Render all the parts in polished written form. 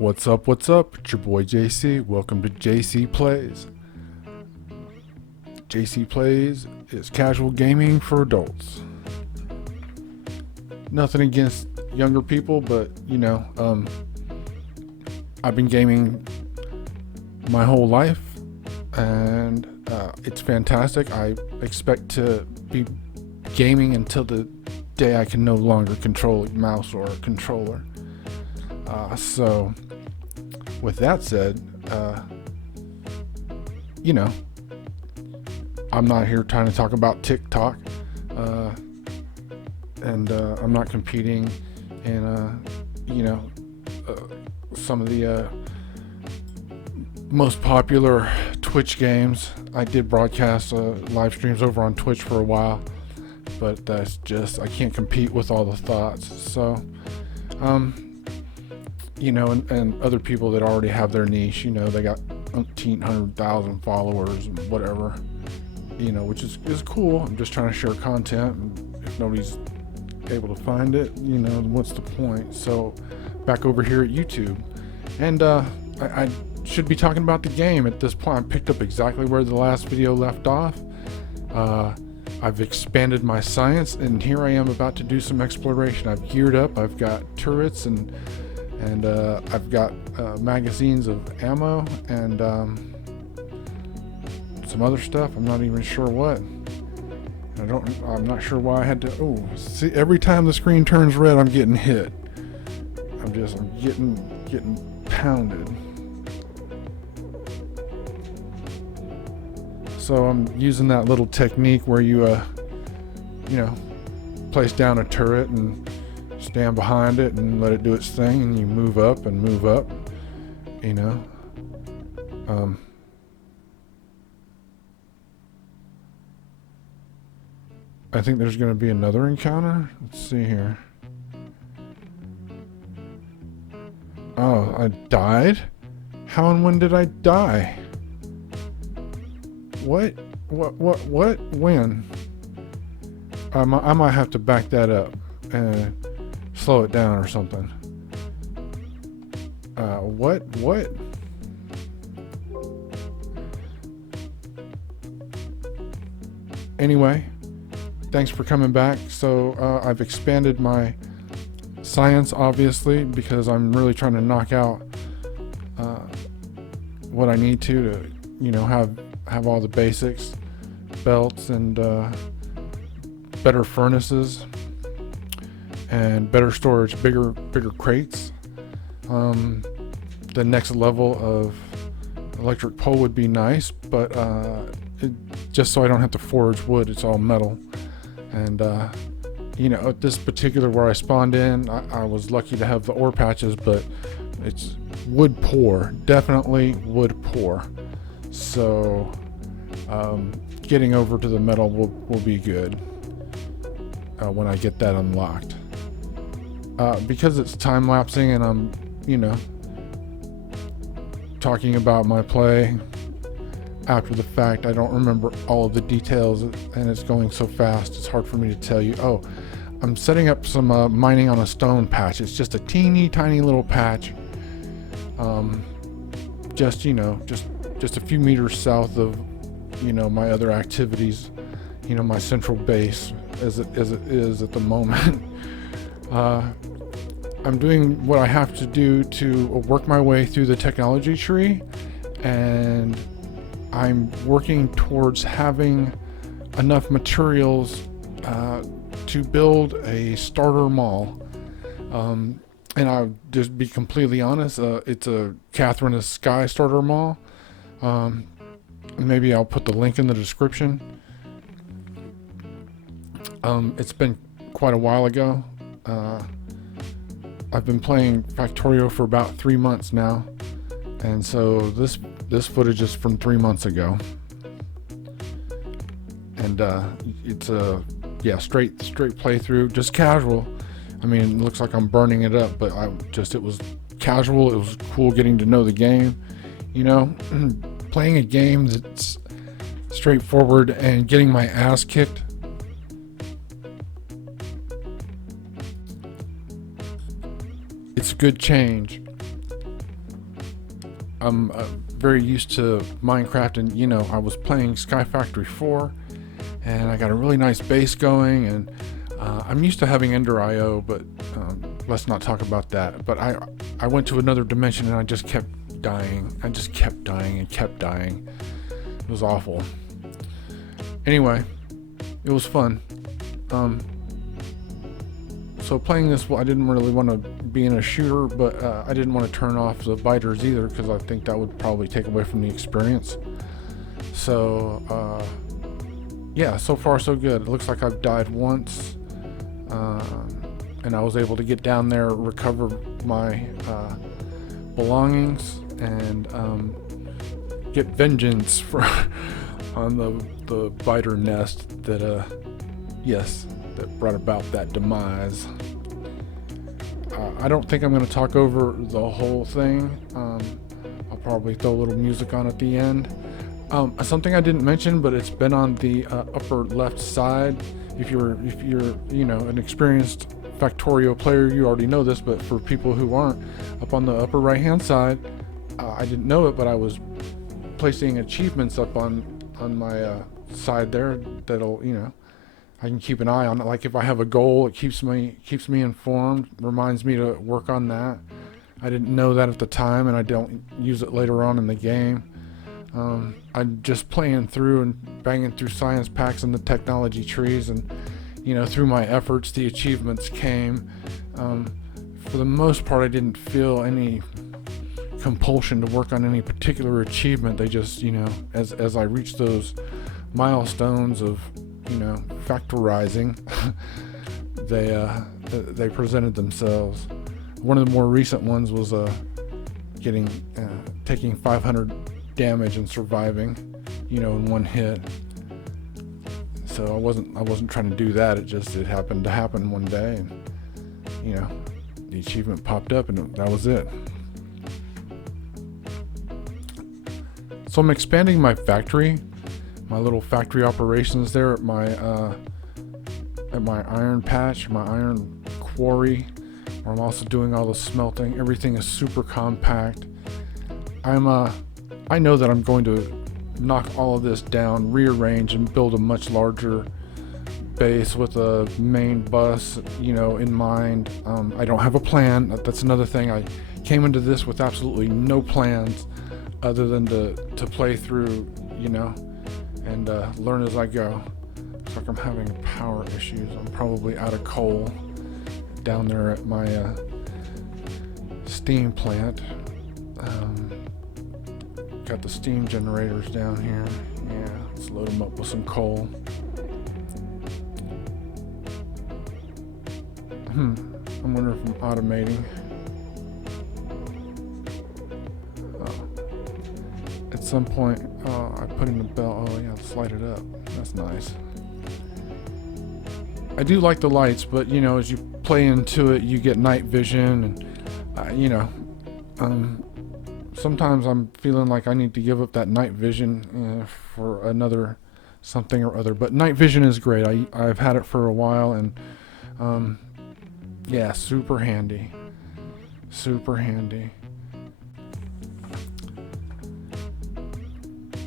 What's up, what's up? It's your boy JC. Welcome to JC Plays. JC Plays is casual gaming for adults. Nothing against younger people, but I've been gaming my whole life, and it's fantastic. I expect to be gaming until the day I can no longer control a mouse or a controller. So with that said, I'm not here trying to talk about TikTok, and I'm not competing in some of the most popular Twitch games. I did broadcast live streams over on Twitch for a while, but that's just, I can't compete with all the thoughts. So and other people that already have their niche, they got 1,800,000 followers and whatever, which is cool. I'm just trying to share content, and if nobody's able to find it, what's the point? So back over here at YouTube, and I should be talking about the game at this point. I picked up exactly where the last video left off. I've expanded my science, and here I am about to do some exploration. I've geared up. I've got turrets and I've got magazines of ammo and some other stuff. I'm not even sure what. I'm not sure why I had to. Oh, see, every time the screen turns red, I'm getting hit. I'm getting pounded. So I'm using that little technique where you place down a turret and stand behind it and let it do its thing, and you move up and move up, I think there's going to be another encounter. Let's see here. Oh, I died? How and when did I die? What? When? I might have to back that up and slow it down or something. What? Anyway, thanks for coming back. So I've expanded my science, obviously, because I'm really trying to knock out what I need to have all the basics, belts, and better furnaces, and better storage, bigger crates. The next level of electric pole would be nice, but just so I don't have to forge wood, it's all metal. And at this particular where I spawned in, I was lucky to have the ore patches, but it's wood poor, definitely wood poor. So getting over to the metal will be good when I get that unlocked. Because it's time lapsing and I'm talking about my play after the fact, I don't remember all of the details, and it's going so fast it's hard for me to tell you. Oh, I'm setting up some mining on a stone patch. It's just a teeny tiny little patch, just a few meters south of my other activities, my central base as it is at the moment. I'm doing what I have to do to work my way through the technology tree, and I'm working towards having enough materials to build a starter mall. And I'll just be completely honest, it's a Catherine of Sky starter mall. Maybe I'll put the link in the description. It's been quite a while ago. I've been playing Factorio for about 3 months now, and so this footage is from 3 months ago, and it's a straight playthrough, just casual. I mean, it looks like I'm burning it up, but it was casual. It was cool getting to know the game, playing a game that's straightforward and getting my ass kicked. It's a good change. I'm very used to Minecraft, and you know, I was playing Sky Factory 4, and I got a really nice base going, and I'm used to having Ender IO, but let's not talk about that. But I went to another dimension, and I just kept dying. I just kept dying and kept dying. It was awful. Anyway, it was fun. So playing this, well, I didn't really want to be in a shooter, but I didn't want to turn off the biters either, because I think that would probably take away from the experience. So yeah, so far so good. It looks like I've died once, and I was able to get down there, recover my belongings, and get vengeance for on the biter nest that that brought about that demise. I don't think I'm going to talk over the whole thing. I'll probably throw a little music on at the end. Something I didn't mention, but it's been on the upper left side. If you're you know, an experienced Factorio player, you already know this, but for people who aren't, up on the upper right hand side, I didn't know it, but I was placing achievements up on my side there that'll, you know, I can keep an eye on it. Like if I have a goal, it keeps me informed, reminds me to work on that. I didn't know that at the time, and I don't use it later on in the game. I'm just playing through and banging through science packs and the technology trees, and you know, through my efforts, the achievements came. For the most part, I didn't feel any compulsion to work on any particular achievement. They just, you know, as I reached those milestones of, you know, factorizing, they presented themselves. One of the more recent ones was taking 500 damage and surviving, you know, in one hit. So I wasn't trying to do that. It happened to happen one day, and you know, the achievement popped up, and that was it. So I'm expanding my factory, my little factory operations there at my iron patch, my iron quarry, where I'm also doing all the smelting. Everything is super compact. I know that I'm going to knock all of this down, rearrange, and build a much larger base with a main bus, you know, in mind. I don't have a plan. That's another thing. I came into this with absolutely no plans other than to play through, you know, and learn as I go. Looks like I'm having power issues. I'm probably out of coal down there at my steam plant. Got the steam generators down here. Yeah, let's load them up with some coal. I wonder if I'm automating. At some point, I put in the bell. Oh yeah, let's light it up. That's nice. I do like the lights, but you know, as you play into it, you get night vision, and you know, sometimes I'm feeling like I need to give up that night vision for another something or other. But night vision is great. I've had it for a while, and yeah, super handy. Super handy.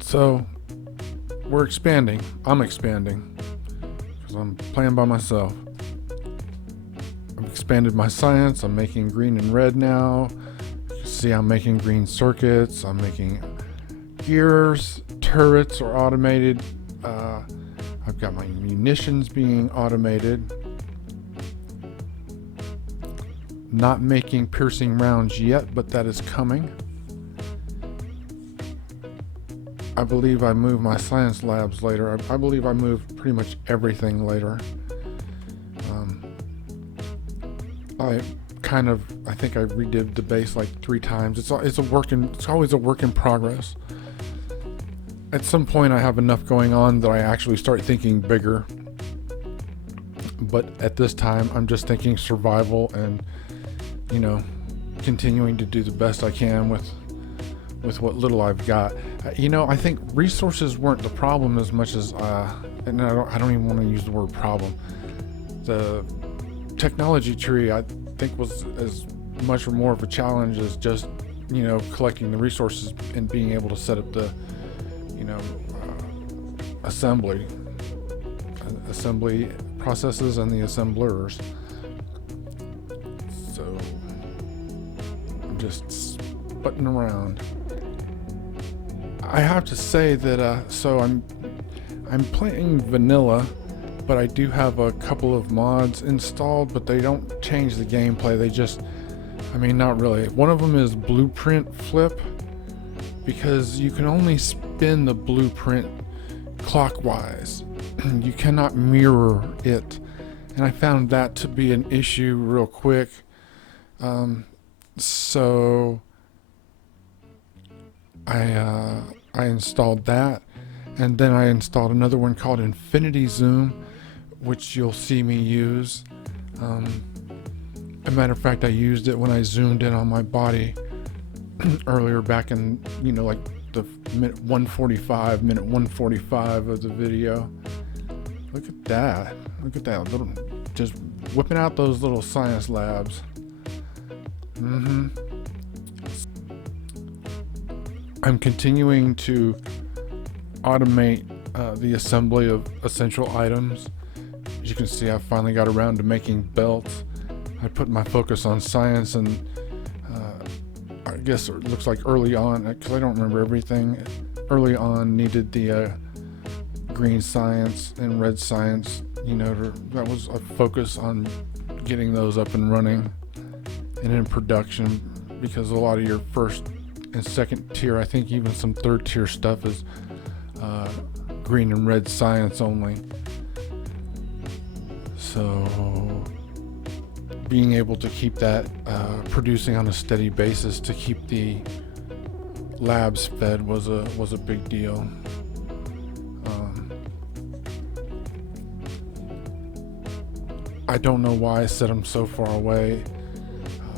So we're expanding. I'm expanding because I'm playing by myself. I've expanded my science. I'm making green and red now. See, I'm making green circuits. I'm making gears, turrets are automated. I've got my munitions being automated. Not making piercing rounds yet, but that is coming. I believe I moved my science labs later. I believe I moved pretty much everything later. I think I redid the base like 3 times. It's always a work in progress. At some point I have enough going on that I actually start thinking bigger. But at this time I'm just thinking survival and, you know, continuing to do the best I can with what little I've got. You know, I think resources weren't the problem as much as and I don't even want to use the word problem. The technology tree I think was as much or more of a challenge as just you know, collecting the resources and being able to set up the, you know, assembly processes and the assemblers. So I'm just butting around. I have to say that so I'm playing vanilla, but I do have a couple of mods installed, but they don't change the gameplay. They just, I mean, not really. One of them is blueprint flip, because you can only spin the blueprint clockwise. You cannot mirror it, and I found that to be an issue real quick. So I installed that, and then I installed another one called Infinity Zoom, which you'll see me use. A matter of fact, I used it when I zoomed in on my body earlier, back in, you know, like the minute 145 of the video. Look at that. Look at that little, just whipping out those little science labs. I'm continuing to automate the assembly of essential items. As you can see, I finally got around to making belts. I put my focus on science, and I guess it looks like early on, because I don't remember everything, early on needed the green science and red science, you know, that was a focus on getting those up and running and in production, because a lot of your first and second tier, I think even some third tier stuff, is green and red science only. So being able to keep that producing on a steady basis to keep the labs fed was a big deal. I don't know why I set them so far away.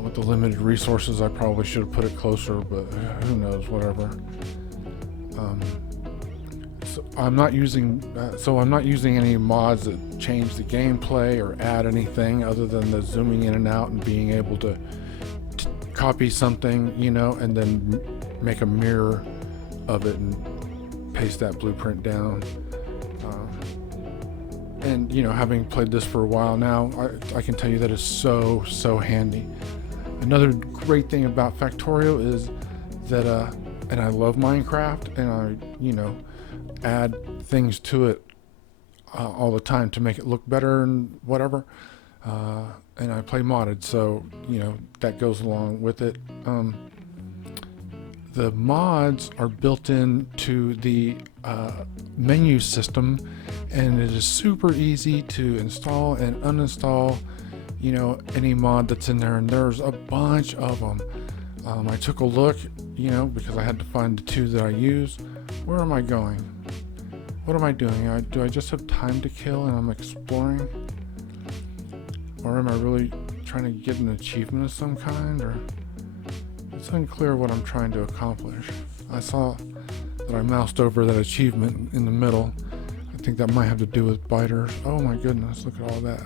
With the limited resources, I probably should have put it closer, but who knows, whatever. So I'm not using any mods that change the gameplay or add anything other than the zooming in and out and being able to copy something, you know, and then make a mirror of it and paste that blueprint down. And you know, having played this for a while now, I can tell you that it's so handy. Another great thing about Factorio is that, and I love Minecraft, and I, you know, add things to it all the time to make it look better and whatever. And I play modded, so you know that goes along with it. The mods are built into the menu system, and it is super easy to install and uninstall, you know, any mod that's in there, and there's a bunch of them. I took a look, you know, because I had to find the two that I use. Where am I going? What am I doing? Do I just have time to kill and I'm exploring? Or am I really trying to get an achievement of some kind? Or it's unclear what I'm trying to accomplish. I saw that I moused over that achievement in the middle. I think that might have to do with biters. Oh my goodness, look at all that.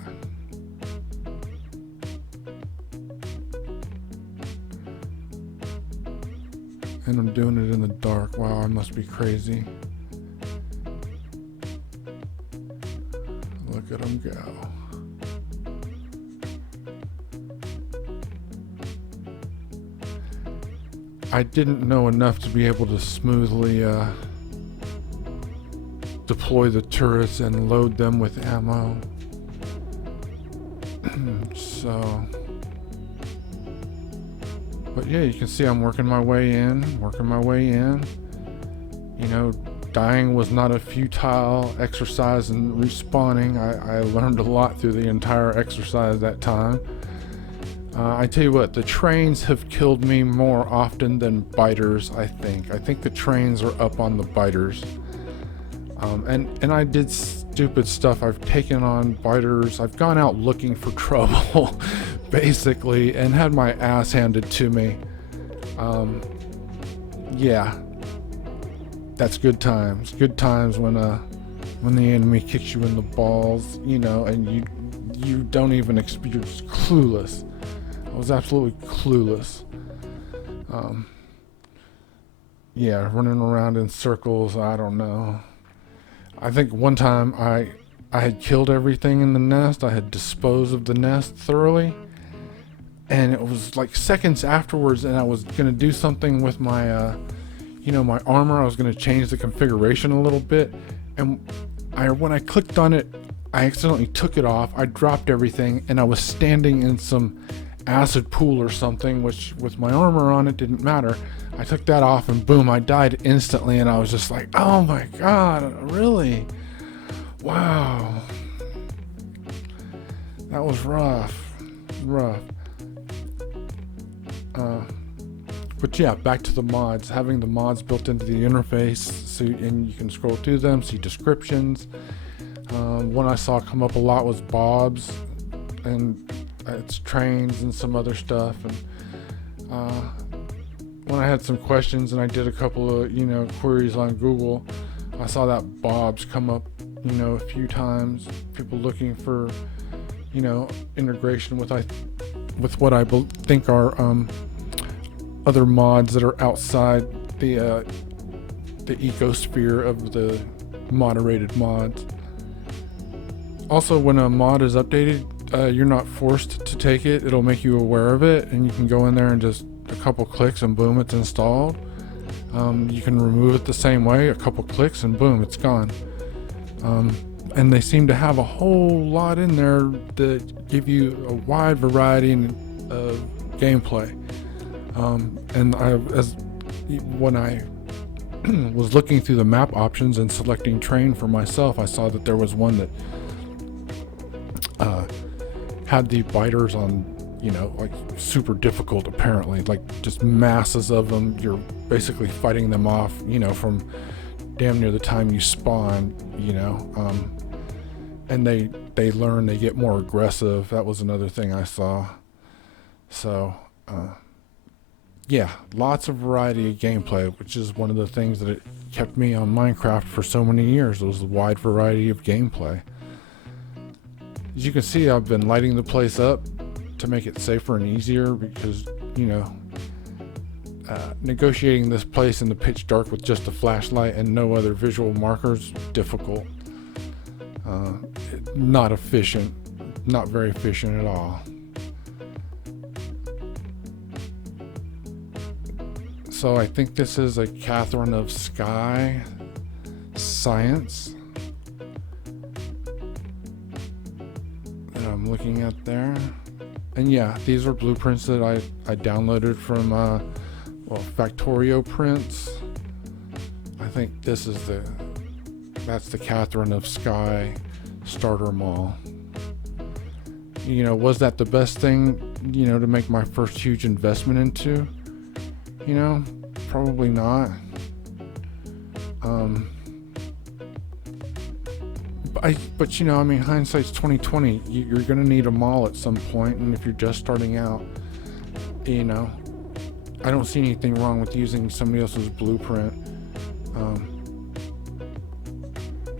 And I'm doing it in the dark. Wow, I must be crazy. Look at them go. I didn't know enough to be able to smoothly deploy the turrets and load them with ammo. So, but yeah, you can see I'm working my way in. You know, dying was not a futile exercise in respawning. I learned a lot through the entire exercise that time. I tell you what, the trains have killed me more often than biters, I think. I think the trains are up on the biters. And I did stupid stuff. I've taken on biters. I've gone out looking for trouble, basically, and had my ass handed to me. Yeah. That's good times. Good times when the enemy kicks you in the balls, you know, and you don't even experience, clueless. I was absolutely clueless. Um, yeah, running around in circles. I don't know. I think one time I had killed everything in the nest. I had disposed of the nest thoroughly, and it was like seconds afterwards, and I was gonna do something with my my armor. I was gonna change the configuration a little bit, and when I clicked on it, I accidentally took it off. I dropped everything, and I was standing in some acid pool or something, which with my armor on it didn't matter. I took that off, and boom, I died instantly, and I was just like, oh my god, really? Wow. That was rough. But yeah, back to the mods. Having the mods built into the interface, and you can scroll through them, see descriptions. One I saw come up a lot was Bob's, and it's trains and some other stuff. And when I had some questions and I did a couple of queries on Google, I saw that Bob's come up a few times. People looking for integration with what I think are other mods that are outside the ecosphere of the moderated mods. Also, when a mod is updated, you're not forced to take it. It'll make you aware of it, and you can go in there and just a couple clicks and boom, it's installed. You can remove it the same way, a couple clicks and boom, it's gone. And they seem to have a whole lot in there that give you a wide variety of gameplay. And when I was looking through the map options and selecting train for myself, I saw that there was one that had the biters on, like super difficult, apparently, like just masses of them. You're basically fighting them off, from damn near the time you spawn, and they learn, they get more aggressive. That was another thing I saw. So, yeah, lots of variety of gameplay, which is one of the things that it kept me on Minecraft for so many years. It was the wide variety of gameplay. As you can see, I've been lighting the place up to make it safer and easier because, negotiating this place in the pitch dark with just a flashlight and no other visual markers, difficult. Not efficient, not very efficient at all. So I think this is a Catherine of Sky Science that I'm looking at there. And yeah, these are blueprints that I downloaded from Factorio prints. I think this is that's the Catherine of Sky starter mall. Was that the best thing, to make my first huge investment into? Probably not. But hindsight's 2020. You're gonna need a mall at some point, and if you're just starting out, I don't see anything wrong with using somebody else's blueprint.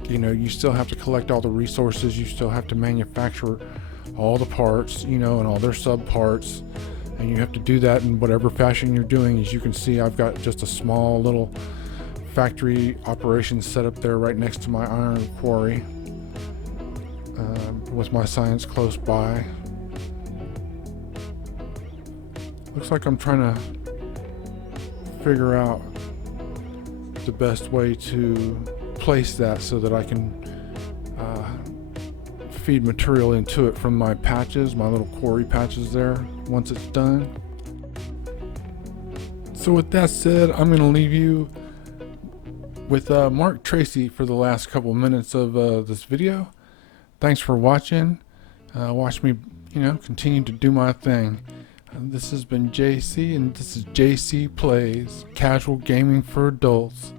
You still have to collect all the resources. You still have to manufacture all the parts, and all their sub parts. And you have to do that in whatever fashion you're doing. As you can see, I've got just a small little factory operation set up there right next to my iron quarry, with my science close by. Looks like I'm trying to figure out the best way to place that so that I can feed material into it from my patches, my little quarry patches there, once it's done. So with that said, I'm going to leave you with Mark Tracy for the last couple minutes of this video. Thanks for watching. Watch me, continue to do my thing. This has been JC, and this is JC Plays, casual gaming for adults.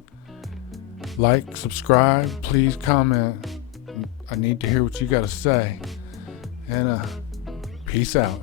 Like, subscribe, please comment. I need to hear what you got to say. And peace out.